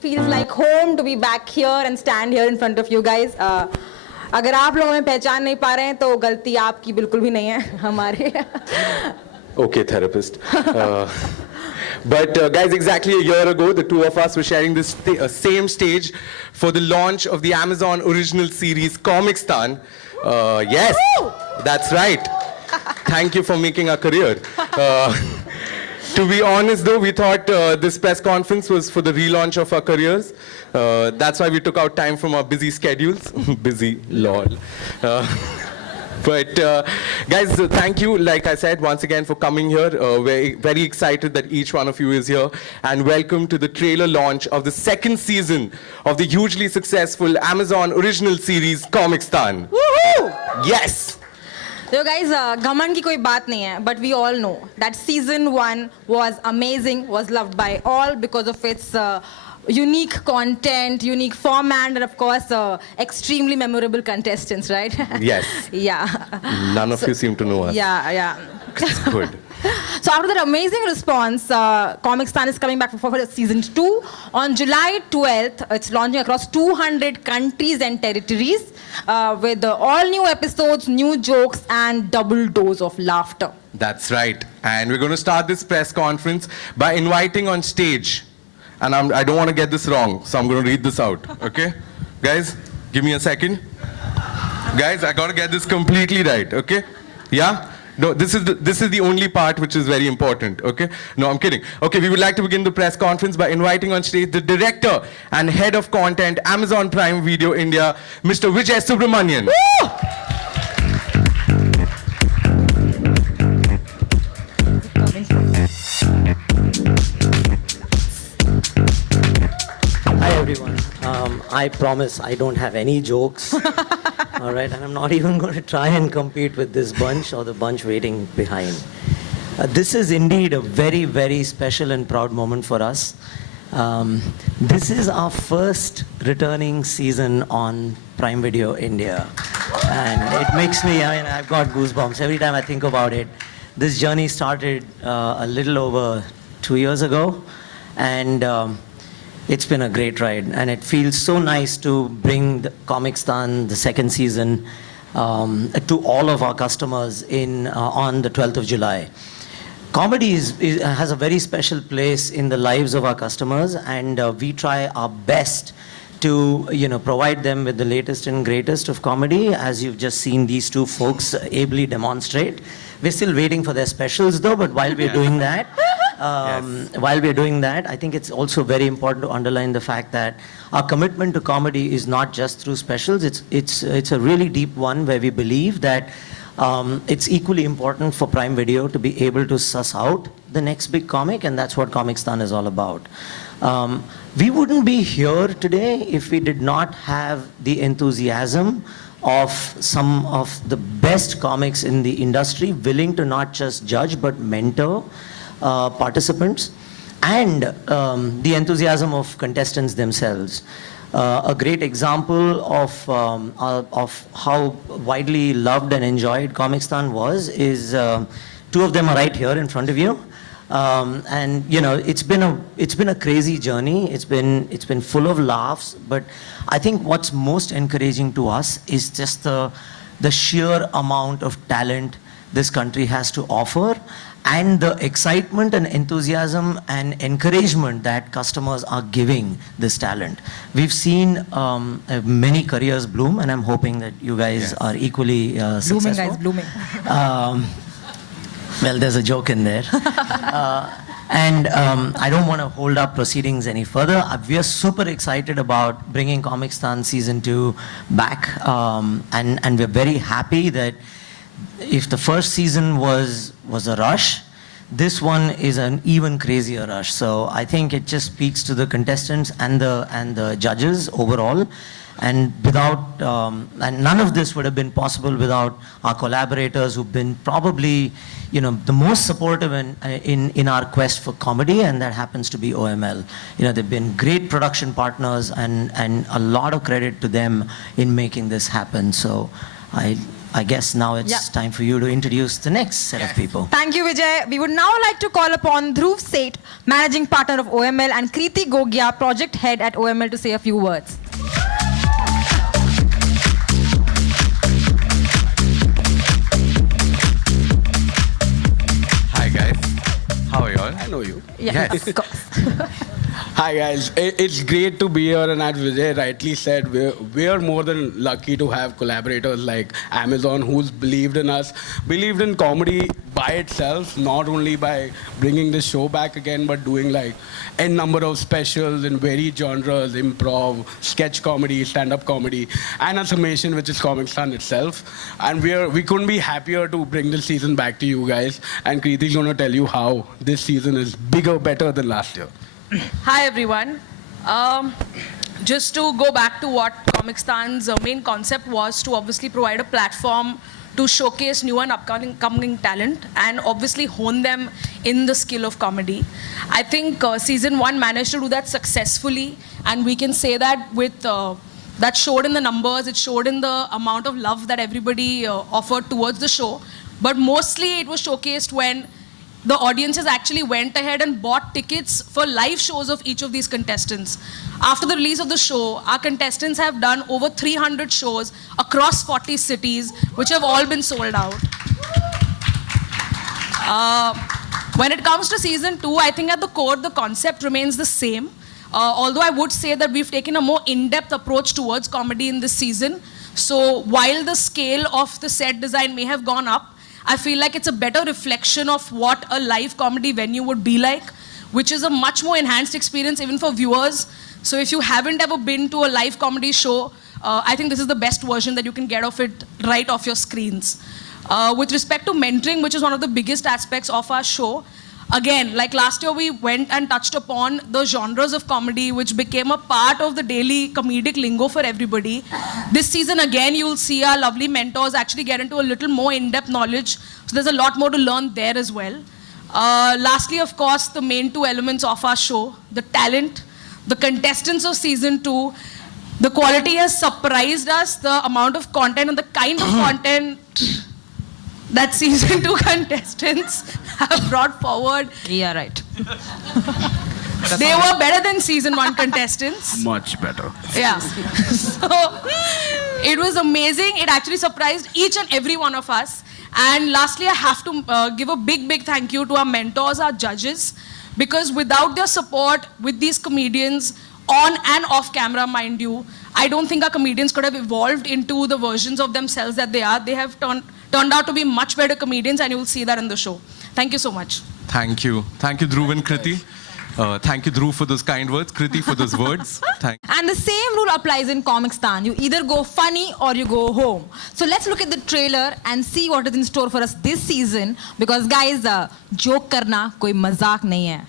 Feels like home to be back here and stand here in front of you guys. अगर आप लोग हमें पहचान नहीं पा रहे हैं तो गलती आपकी बिल्कुल भी नहीं है हमारी. Okay, therapist. But guys, exactly a year ago, the two of us were sharing this same stage for the launch of the Amazon original series Comicstaan. Yes, that's right. Thank you for making our career. To be honest though, we thought this press conference was for the relaunch of our careers. That's why we took out time from our busy schedules. Busy, lol. But guys, thank you, like I said, once again for coming here. We're very excited that each one of you is here. And welcome to the trailer launch of the second season of the hugely successful Amazon original series Comicstaan. Woohoo! Yes! So guys, घमंड की कोई बात नहीं है, but we all know that season 1 was amazing, was loved by all because of its unique content, unique format, and of course, extremely memorable contestants, right? Yes. Yeah. None of you seem to know us. Yeah. It's good. So after that amazing response, Comicstaan is coming back for season 2. On July 12th, it's launching across 200 countries and territories with all new episodes, new jokes, and double dose of laughter. That's right. And we're going to start this press conference by inviting on stage. And I don't want to get this wrong, so I'm going to read this out. Okay? Guys, give me a second. Guys, I got to get this completely right. Okay? Yeah? No, this is the only part which is very important, okay? No, I'm kidding. Okay, we would like to begin the press conference by inviting on stage the director and head of content, Amazon Prime Video India, Mr. Vijay Subramanian. Woo! Hi everyone. I promise I don't have any jokes. All right, and I'm not even going to try and compete with this bunch or the bunch waiting behind. This is indeed a very, very special and proud moment for us. This is our first returning season on Prime Video India. And it makes me, I've got goosebumps every time I think about it. This journey started a little over 2 years ago. And it's been a great ride, and it feels so nice to bring the Comicstaan, the second season, to all of our customers on the 12th of July. Comedy has a very special place in the lives of our customers, and we try our best to provide them with the latest and greatest of comedy, as you've just seen these two folks ably demonstrate. We're still waiting for their specials though, but while we're doing that, while we're doing that, I think it's also very important to underline the fact that our commitment to comedy is not just through specials. It's a really deep one where we believe that it's equally important for Prime Video to be able to suss out the next big comic, and that's what Comicstaan is all about. We wouldn't be here today if we did not have the enthusiasm of some of the best comics in the industry willing to not just judge but mentor participants, and the enthusiasm of contestants themselves. A great example of how widely loved and enjoyed Comicstaan is two of them are right here in front of you. And it's been a crazy journey. It's been full of laughs, but I think what's most encouraging to us is just the sheer amount of talent this country has to offer, and the excitement and enthusiasm and encouragement that customers are giving this talent. We've seen many careers bloom, and I'm hoping that you guys are equally successful. Blooming, guys, blooming. Well, there's a joke in there. And I don't want to hold up proceedings any further. We are super excited about bringing Comicstaan Season 2 back. And we're very happy that if the first season was a rush, this one is an even crazier rush. So I think it just speaks to the contestants and the judges overall. And and none of this would have been possible without our collaborators, who've been probably, the most supportive in our quest for comedy, and that happens to be OML. They've been great production partners, and a lot of credit to them in making this happen. So I I guess now it's Yeah. time for you to introduce the next set of people. Thank you, Vijay. We would now like to call upon Dhruv Seth, Managing Partner of OML, and Kriti Gogia, Project Head at OML, to say a few words. Hi guys, how are you all? I know you. Yes. Of course. Hi guys, it's great to be here, and as Vijay rightly said, we're more than lucky to have collaborators like Amazon who's believed in us, believed in comedy by itself, not only by bringing the show back again, but doing like a number of specials in varied genres, improv, sketch comedy, stand-up comedy, and a summation which is Comicstaan itself. And we couldn't be happier to bring this season back to you guys, and Kriti's gonna tell you how this season is bigger, better than last year. Hi everyone. Just to go back to what Comicstaan's main concept was, to obviously provide a platform to showcase new and upcoming talent and obviously hone them in the skill of comedy. I think season 1 managed to do that successfully, and we can say that with that showed in the numbers, it showed in the amount of love that everybody offered towards the show, but mostly it was showcased when the audiences actually went ahead and bought tickets for live shows of each of these contestants. After the release of the show, our contestants have done over 300 shows across 40 cities, which have all been sold out. When it comes to season 2, I think at the core, the concept remains the same. Although I would say that we've taken a more in-depth approach towards comedy in this season. So while the scale of the set design may have gone up, I feel like it's a better reflection of what a live comedy venue would be like, which is a much more enhanced experience even for viewers. So if you haven't ever been to a live comedy show, I think this is the best version that you can get of it right off your screens. With respect to mentoring, which is one of the biggest aspects of our show, again, like last year, we went and touched upon the genres of comedy, which became a part of the daily comedic lingo for everybody. This season, again, you'll see our lovely mentors actually get into a little more in-depth knowledge. So there's a lot more to learn there as well. Lastly, of course, the main 2 elements of our show, the talent, the contestants of season 2. The quality has surprised us, the amount of content and the kind of content that season 2 contestants have brought forward. Yeah, right. They were better than season 1 contestants. Much better. Yeah. So it was amazing. It actually surprised each and every one of us. And lastly, I have to give a big thank you to our mentors, our judges, because without their support with these comedians, on and off camera, mind you, I don't think our comedians could have evolved into the versions of themselves that they are. They have turned out to be much better comedians, and you will see that in the show. Thank you so much. Thank you. Thank you, Dhruv and Kriti. Thank you, Dhruv, for those kind words. Kriti, for those words. And the same rule applies in Comicstaan. You either go funny or you go home. So let's look at the trailer and see what is in store for us this season. Because guys, joke karna koi mazak nahi hai.